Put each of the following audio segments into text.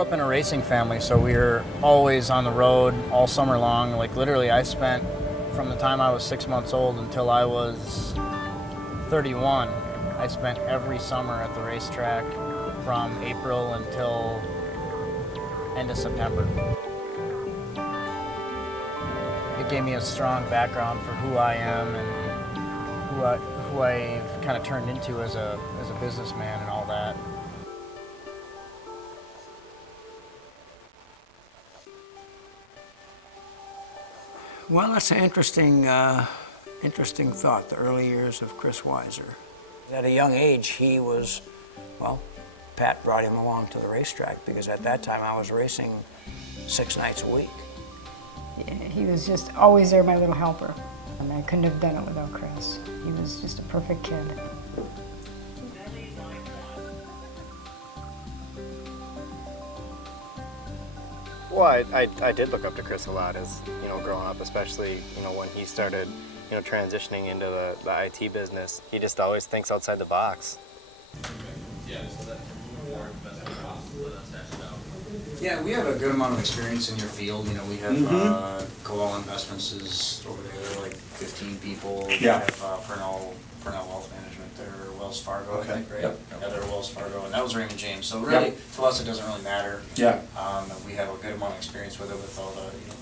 grew up in a racing family, so we were always on the road all summer long. Like literally, I spent from the time I was 6 months old until I was 31. I spent every summer at the racetrack from April until end of September. It gave me a strong background for who I am and who I've kind of turned into as a businessman and all that. Well, that's an interesting thought, the early years of Chris Weiser. At a young age, he was, well, Pat brought him along to the racetrack because at that time I was racing 6 nights a week. Yeah, he was just always there, my little helper. I mean, I couldn't have done it without Chris. He was just a perfect kid. Well, I did look up to Chris a lot as, growing up, especially, when he started, transitioning into the IT business. He just always thinks outside the box. Yeah, we have a good amount of experience in your field. We have Coal Investments is over there, like 15 people. Yeah. We have Purnell Wealth Management there, Wells Fargo, Okay. I think, right? Yep. Yeah, they're Wells Fargo, and that was Raymond James. So really, Yep. to us, it doesn't really matter. Yeah. We have a good amount of experience with it, with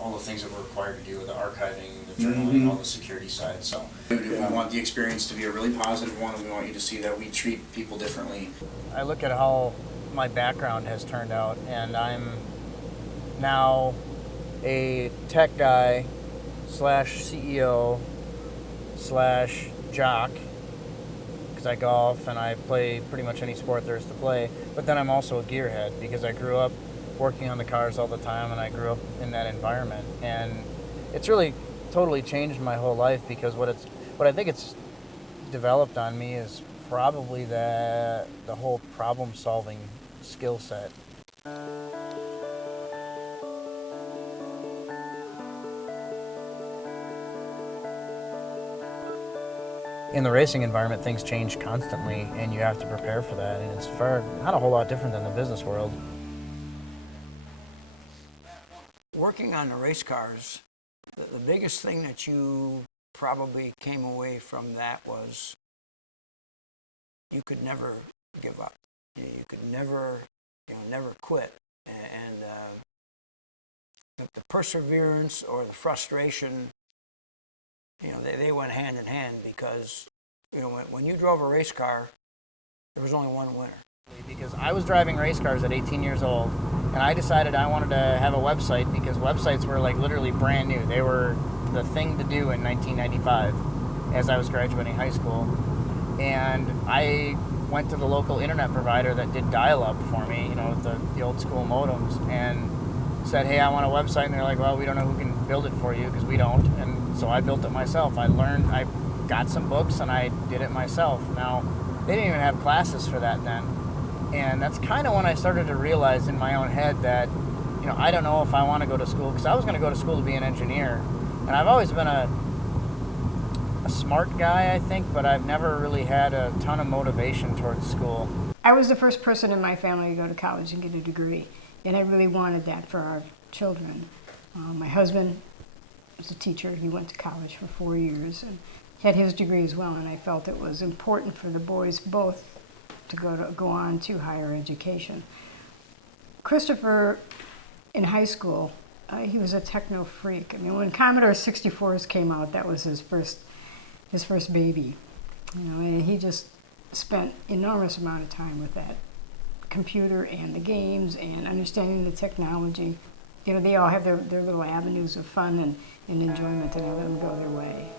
all the things that we're required to do with the archiving, the journaling, all the security side. So we want the experience to be a really positive one, and we want you to see that we treat people differently. I look at how my background has turned out, and I'm now a tech guy slash CEO slash jock, because I golf and I play pretty much any sport there is to play. But then I'm also a gearhead because I grew up working on the cars all the time, and I grew up in that environment. And it's really totally changed my whole life, because what I think it's developed on me is probably the whole problem solving skill set. In the racing environment, things change constantly, and you have to prepare for that, and it's not a whole lot different than the business world. Working on the race cars, the biggest thing that you probably came away from that was you could never give up. You could never quit. And the perseverance or the frustration, they went hand in hand, because, when you drove a race car, there was only one winner. Because I was driving race cars at 18 years old, and I decided I wanted to have a website, because websites were like literally brand new. They were the thing to do in 1995 as I was graduating high school. And I went to the local internet provider that did dial-up for me, the old school modems, and said, hey, I want a website. And they're like, well, we don't know who can build it for you, because we don't. And so I built it myself. I got some books and I did it myself. Now, they didn't even have classes for that then. And that's kind of when I started to realize in my own head that, I don't know if I want to go to school, because I was going to go to school to be an engineer. And I've always been a smart guy, I think, but I've never really had a ton of motivation towards school. I was the first person in my family to go to college and get a degree, and I really wanted that for our children. My husband was a teacher. He went to college for 4 years and had his degree as well, and I felt it was important for the boys both to go on to higher education. Christopher, in high school, he was a techno freak. I mean, when Commodore 64s came out, that was his first baby, and he just spent enormous amount of time with that computer and the games and understanding the technology. They all have their little avenues of fun and enjoyment, and I let them go their way.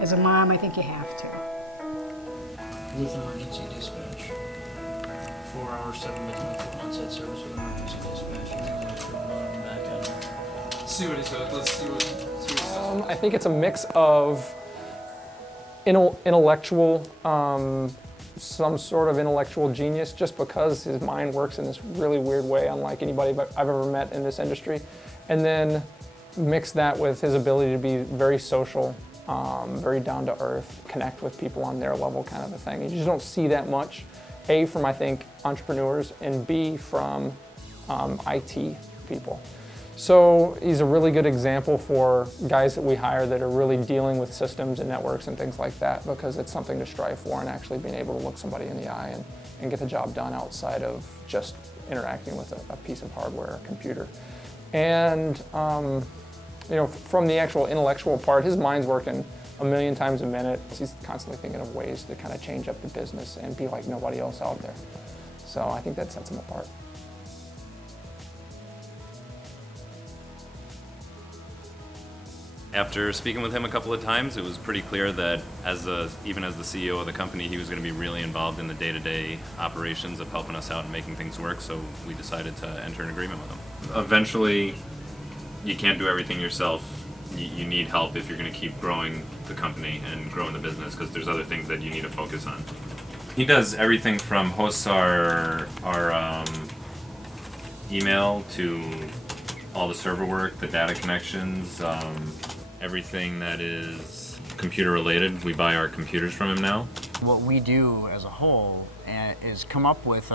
As a mom, I think you have to. With emergency dispatch, 4 hours, 7 to 24 on-site service with emergency dispatch. You can only throw one back at him. See what he said. Let's see what he says. I think it's a mix of intellectual, some sort of intellectual genius, just because his mind works in this really weird way, unlike anybody I've ever met in this industry. And then mix that with his ability to be very social, very down to earth, connect with people on their level, kind of a thing. You just don't see that much, A, from, I think, entrepreneurs, and B, from IT people. So he's a really good example for guys that we hire that are really dealing with systems and networks and things like that, because it's something to strive for, and actually being able to look somebody in the eye and get the job done outside of just interacting with a piece of hardware or computer. And from the actual intellectual part, his mind's working a million times a minute. He's constantly thinking of ways to kind of change up the business and be like nobody else out there. So I think that sets him apart. After speaking with him a couple of times, it was pretty clear that even as the CEO of the company, he was going to be really involved in the day-to-day operations of helping us out and making things work, so we decided to enter an agreement with him. Eventually, you can't do everything yourself. You need help if you're going to keep growing the company and growing the business, because there's other things that you need to focus on. He does everything from hosts our email to all the server work, the data connections, everything that is computer related. We buy our computers from him now. What we do as a whole is come up with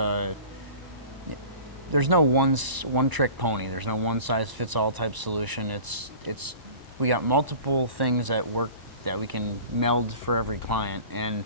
there's no one trick pony. There's no one size fits all type solution. We got multiple things that work that we can meld for every client. And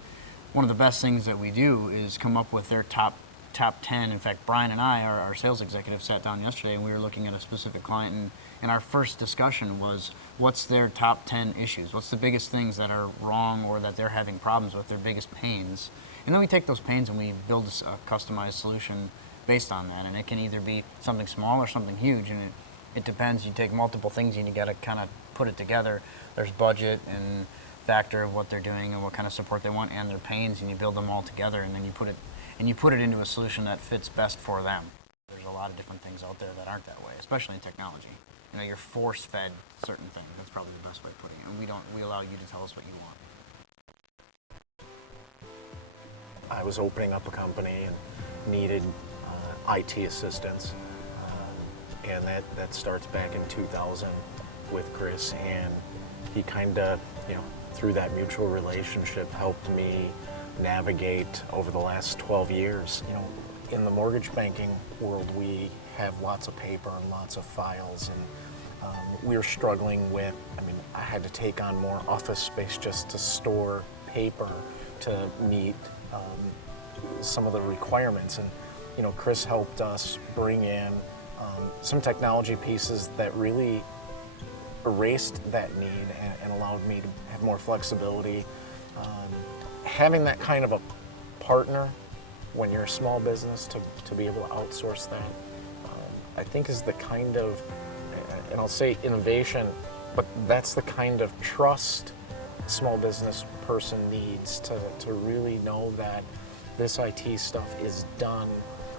one of the best things that we do is come up with their top 10. In fact, Brian and I, our sales executive, sat down yesterday and we were looking at a specific client, and our first discussion was, what's their top 10 issues? What's the biggest things that are wrong or that they're having problems with, their biggest pains? And then we take those pains and we build a customized solution based on that. And it can either be something small or something huge, and it depends. You take multiple things and you got to kind of put it together. There's budget and factor of what they're doing and what kind of support they want and their pains, and you build them all together, and then you put it into a solution that fits best for them. There's a lot of different things out there that aren't that way, especially in technology. You're force-fed certain things. That's probably the best way of putting it. And we allow you to tell us what you want. I was opening up a company and needed IT assistance, and that starts back in 2000 with Chris, and he kind of, through that mutual relationship, helped me navigate over the last 12 years. In the mortgage banking world, we have lots of paper and lots of files, and we were struggling with, I had to take on more office space just to store paper to meet some of the requirements. And Chris helped us bring in some technology pieces that really erased that need and allowed me to have more flexibility. Having that kind of a partner when you're a small business to be able to outsource that, I think is the kind of, and I'll say innovation, but that's the kind of trust a small business person needs to really know that this IT stuff is done.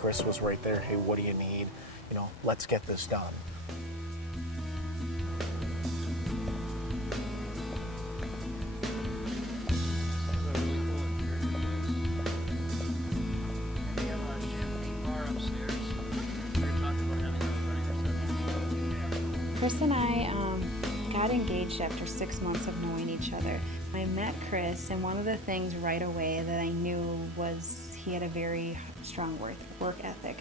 Chris was right there. Hey, what do you need? Let's get this done. Chris and I got engaged after 6 months of knowing each other. I met Chris, and one of the things right away that I knew was he had a very strong work ethic.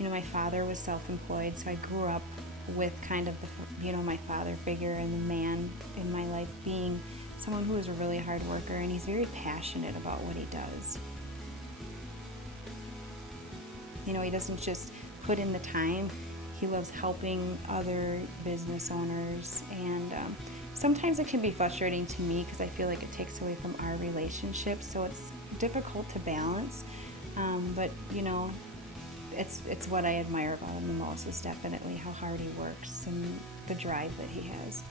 My father was self-employed, so I grew up with kind of my father figure and the man in my life being someone who is a really hard worker, and he's very passionate about what he does. He doesn't just put in the time. He loves helping other business owners, and sometimes it can be frustrating to me because I feel like it takes away from our relationship, so it's difficult to balance, but it's what I admire about him the most is definitely how hard he works and the drive that he has.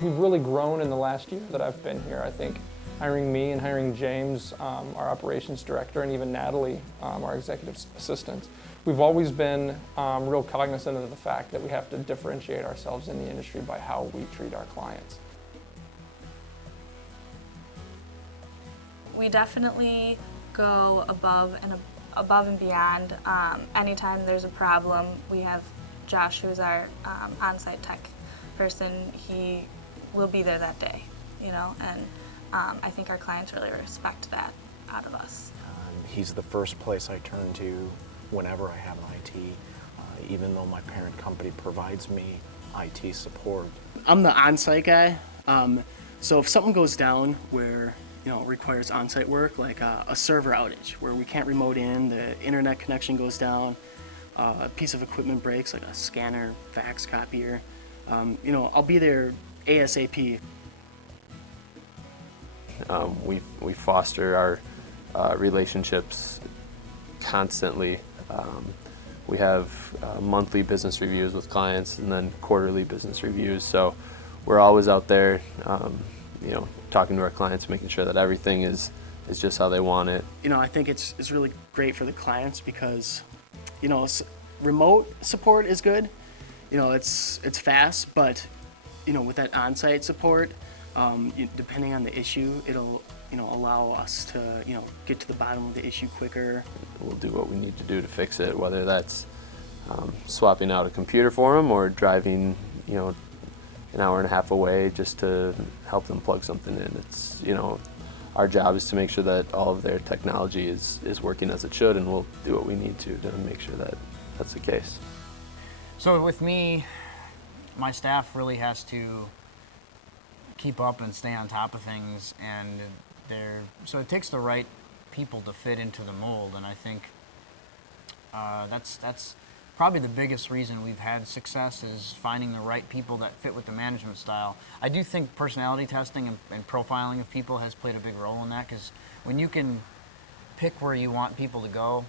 We've really grown in the last year that I've been here. I think hiring me and hiring James, our operations director, and even Natalie, our executive assistant, we've always been real cognizant of the fact that we have to differentiate ourselves in the industry by how we treat our clients. We definitely go above above and beyond. Anytime there's a problem, we have Josh, who's our on-site tech person. He will be there that day, you know, and I think our clients really respect that out of us. He's the first place I turn to whenever I have an IT, even though my parent company provides me IT support. I'm the on-site guy, so if something goes down where requires on-site work, like a server outage where we can't remote in, the internet connection goes down, a piece of equipment breaks, like a scanner, fax copier, I'll be there ASAP. We foster our relationships constantly. We have monthly business reviews with clients and then quarterly business reviews. So we're always out there, talking to our clients, making sure that everything is just how they want it. I think it's really great for the clients because, remote support is good. It's fast, but with that on-site support, depending on the issue, it'll allow us to get to the bottom of the issue quicker. We'll do what we need to do to fix it, whether that's swapping out a computer for them or driving an hour and a half away just to help them plug something in. It's our job is to make sure that all of their technology is working as it should, and we'll do what we need to make sure that that's the case. So with me, my staff really has to keep up and stay on top of things, and so it takes the right people to fit into the mold, and I think that's probably the biggest reason we've had success is finding the right people that fit with the management style. I do think personality testing and profiling of people has played a big role in that, because when you can pick where you want people to go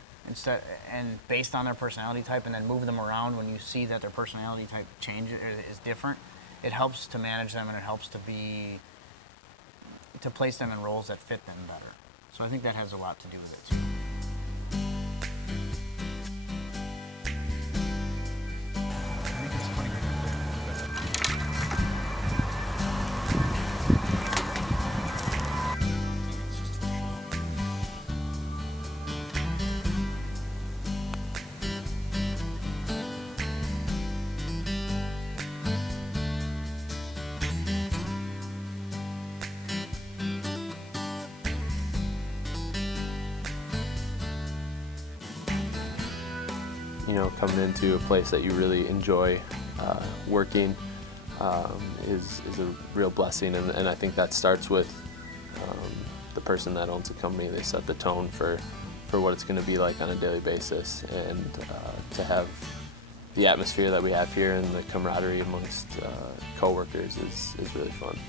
and based on their personality type, and then move them around when you see that their personality type is different, it helps to manage them, and it helps to place them in roles that fit them better. So I think that has a lot to do with it too. Coming into a place that you really enjoy working is a real blessing, and I think that starts with the person that owns the company. They set the tone for what it's going to be like on a daily basis, and to have the atmosphere that we have here and the camaraderie amongst coworkers is really fun.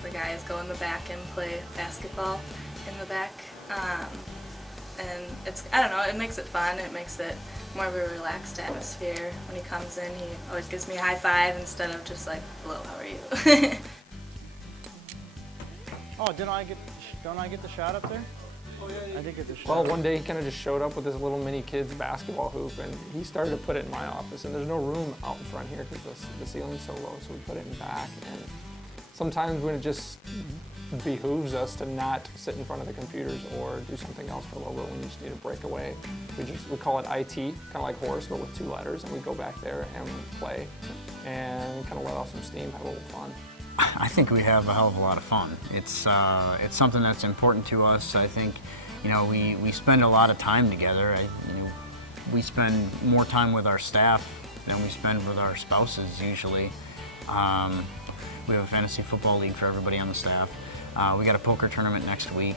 The guys go in the back and play basketball in the back, and I don't know, it makes it fun. It makes it more of a relaxed atmosphere. When he comes in, he always gives me a high five instead of just like, hello, how are you? Oh, don't I get the shot up there? Oh, yeah. I did get the shot. Well, one day he kind of just showed up with this little mini kid's basketball hoop, and he started to put it in my office, and there's no room out in front here because the ceiling's so low, so we put it in back. And sometimes when it just behooves us to not sit in front of the computers or do something else for a little bit when you just need a breakaway, we call it IT, kind of like horse, but with 2 letters, and we go back there and play and kind of let off some steam, have a little fun. I think we have a hell of a lot of fun. It's something that's important to us. I think, we spend a lot of time together. We spend more time with our staff than we spend with our spouses usually. We have a fantasy football league for everybody on the staff. We got a poker tournament next week.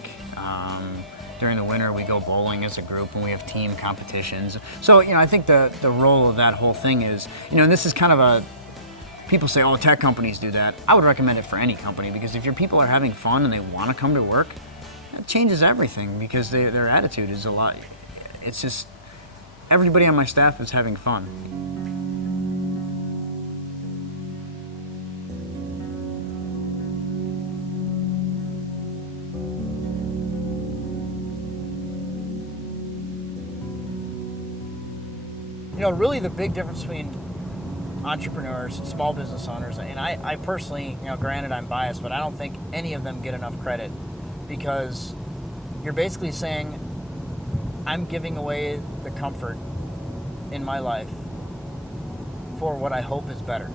During the winter, we go bowling as a group, and we have team competitions. So, I think the role of that whole thing is, and this is kind of people say, oh, tech companies do that. I would recommend it for any company, because if your people are having fun and they want to come to work, that changes everything, because their attitude is a lot. It's just, everybody on my staff is having fun. Really the big difference between entrepreneurs, small business owners, and I personally, granted I'm biased, but I don't think any of them get enough credit, because you're basically saying, I'm giving away the comfort in my life for what I hope is better.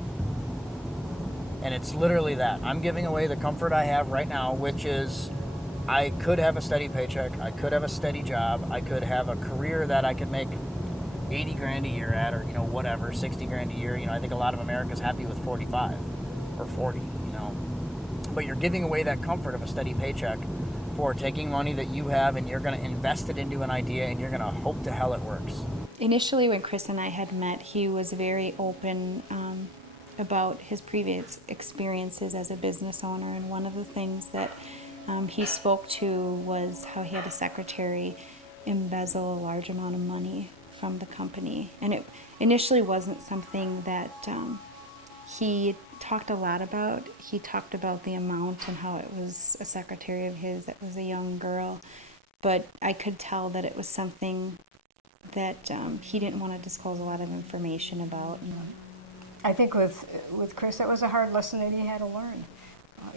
And it's literally that. I'm giving away the comfort I have right now, which is I could have a steady paycheck, I could have a steady job, I could have a career that I could make 80 grand a year at, or whatever, 60 grand a year. I think a lot of America's happy with 45 or 40, But you're giving away that comfort of a steady paycheck for taking money that you have, and you're going to invest it into an idea, and you're going to hope to hell it works. Initially, when Chris and I had met, he was very open about his previous experiences as a business owner, and one of the things that he spoke to was how he had a secretary embezzle a large amount of money from the company. And it initially wasn't something that he talked a lot about. He talked about the amount and how it was a secretary of his that was a young girl, but I could tell that it was something that he didn't want to disclose a lot of information about. I think with Chris, that was a hard lesson that he had to learn.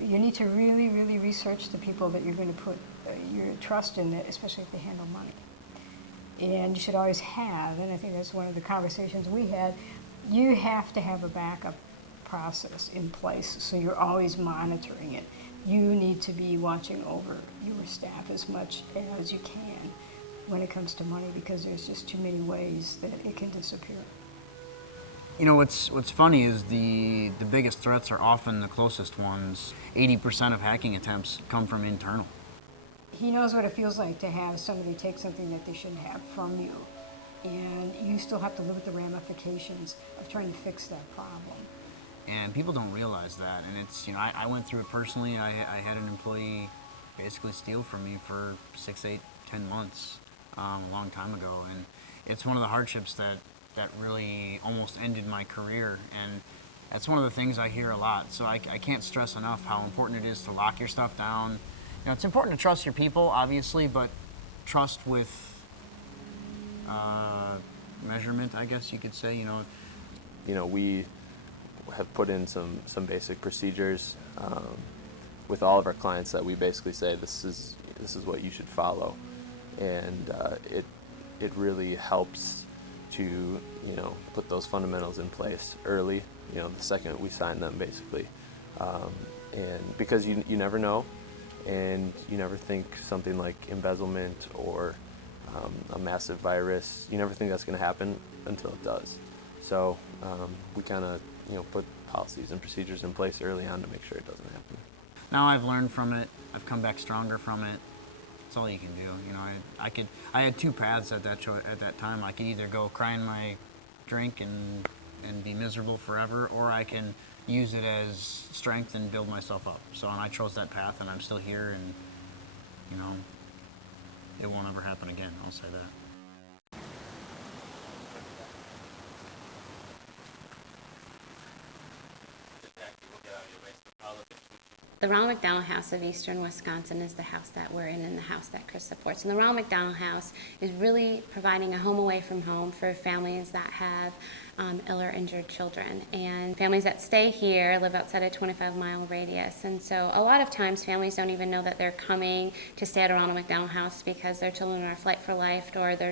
You need to really, really research the people that you're going to put your trust in, especially if they handle money. And you should always have, and I think that's one of the conversations we had, you have to have a backup process in place so you're always monitoring it. You need to be watching over your staff as much as you can when it comes to money, because there's just too many ways that it can disappear. What's funny is the biggest threats are often the closest ones. 80% of hacking attempts come from internal. He knows what it feels like to have somebody take something that they shouldn't have from you, and you still have to live with the ramifications of trying to fix that problem. And people don't realize that, and it's, I went through it personally. I had an employee basically steal from me for 6, 8, 10 months a long time ago, and it's one of the hardships that really almost ended my career, and that's one of the things I hear a lot. So I can't stress enough how important it is to lock your stuff down. It's important to trust your people, obviously, but trust with measurement, I guess you could say. We have put in some basic procedures with all of our clients that we basically say this is what you should follow, and it really helps to put those fundamentals in place early, the second we sign them, basically, and because you never know, and you never think something like embezzlement or a massive virus, you never think that's going to happen until it does. So we kind of put policies and procedures in place early on to make sure it doesn't happen. Now I've learned from it. I've come back stronger from it. That's all you can do. I had two paths at that time. I could either go cry in my drink and be miserable forever, or I can use it as strength and build myself up. And I chose that path, and I'm still here, and it won't ever happen again. I'll say that. The Ronald McDonald House of Eastern Wisconsin is the house that we're in and the house that Chris supports. And the Ronald McDonald House is really providing a home away from home for families that have ill or injured children. And families that stay here live outside a 25-mile radius. And so a lot of times families don't even know that they're coming to stay at a Ronald McDonald House because their children are flight for life, or they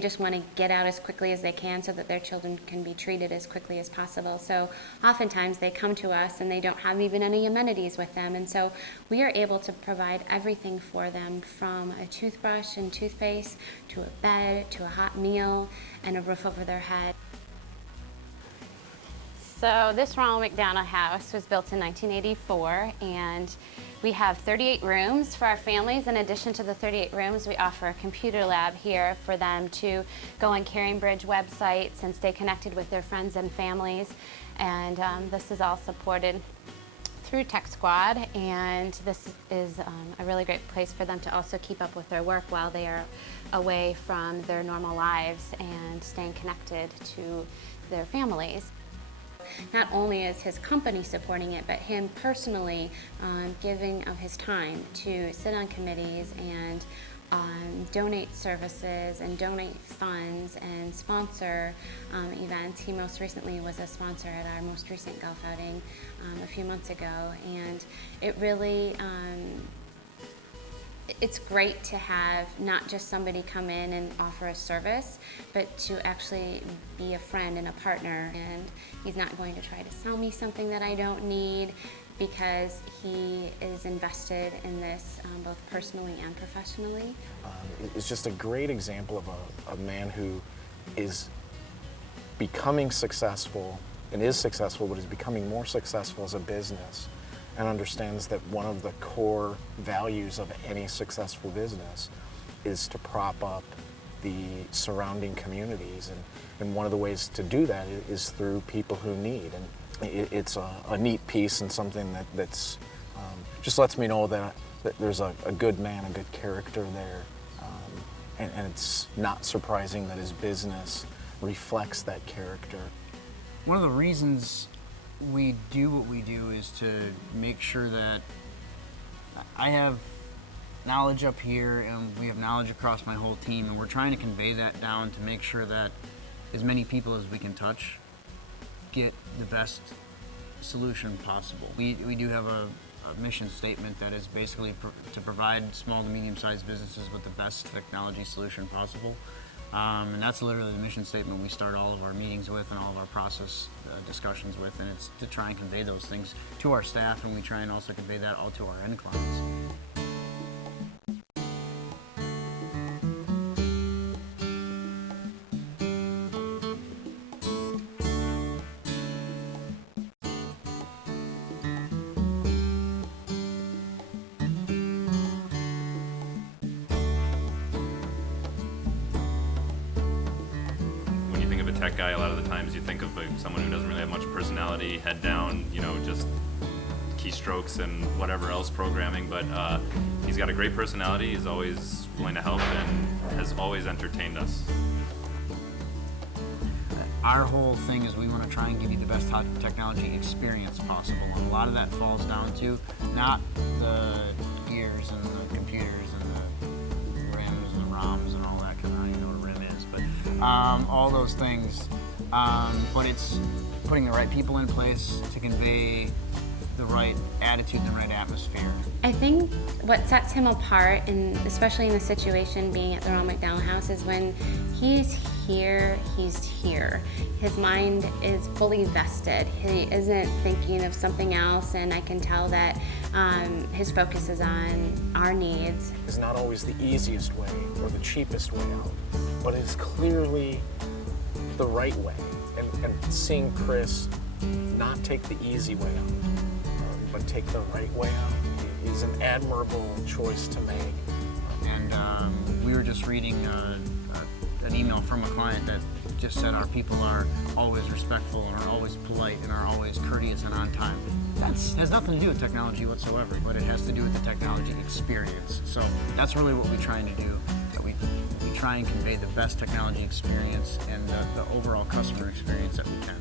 just want to get out as quickly as they can so that their children can be treated as quickly as possible. So oftentimes they come to us and they don't have even any amenities with them. And so we are able to provide everything for them, from a toothbrush and toothpaste to a bed to a hot meal and a roof over their head. So this Ronald McDonald House was built in 1984, and we have 38 rooms for our families. In addition to the 38 rooms, we offer a computer lab here for them to go on Caring Bridge websites and stay connected with their friends and families. And this is all supported through Tech Squad, and this is a really great place for them to also keep up with their work while they are away from their normal lives and staying connected to their families. Not only is his company supporting it, but him personally giving of his time to sit on committees and donate services and donate funds and sponsor events. He most recently was a sponsor at our most recent golf outing a few months ago, and it really it's great to have not just somebody come in and offer a service, but to actually be a friend and a partner. And he's not going to try to sell me something that I don't need, because he is invested in this both personally and professionally. It's just a great example of a man who is becoming successful and is successful, but is becoming more successful as a business, and understands that one of the core values of any successful business is to prop up the surrounding communities. And one of the ways to do that is through people who need. And it's a neat piece, and something that's just lets me know that there's a good man, a good character there. And it's not surprising that his business reflects that character. One of the reasons we do what we do is to make sure that I have knowledge up here and we have knowledge across my whole team, and we're trying to convey that down to make sure that as many people as we can touch get the best solution possible. We do have a mission statement that is basically to provide small to medium-sized businesses with the best technology solution possible. And that's literally the mission statement we start all of our meetings with and all of our process discussions with, and it's to try and convey those things to our staff, and we try and also convey that all to our end clients. Tech guy, a lot of the times you think of someone who doesn't really have much personality, head down, just keystrokes and whatever else programming, but he's got a great personality. He's always willing to help and has always entertained us. Our whole thing is we want to try and give you the best technology experience possible, and a lot of that falls down to not the gears and the computers and the RAMs and ROMs and all that kind of, I don't even know what a RIM is, but all those things, but it's putting the right people in place to convey the right attitude and the right atmosphere. I think what sets him apart, and especially in the situation being at the Ronald McDonald House, is when he's here, he's here. His mind is fully vested. He isn't thinking of something else, and I can tell that his focus is on our needs. It's not always the easiest way or the cheapest way out, but it's clearly the right way. And seeing Chris not take the easy way out, but take the right way out, is an admirable choice to make. And we were just reading an email from a client that just said our people are always respectful and are always polite and are always courteous and on time. That has nothing to do with technology whatsoever, but it has to do with the technology experience. So that's really what we're trying to do. That we try and convey the best technology experience and the overall customer experience that we can.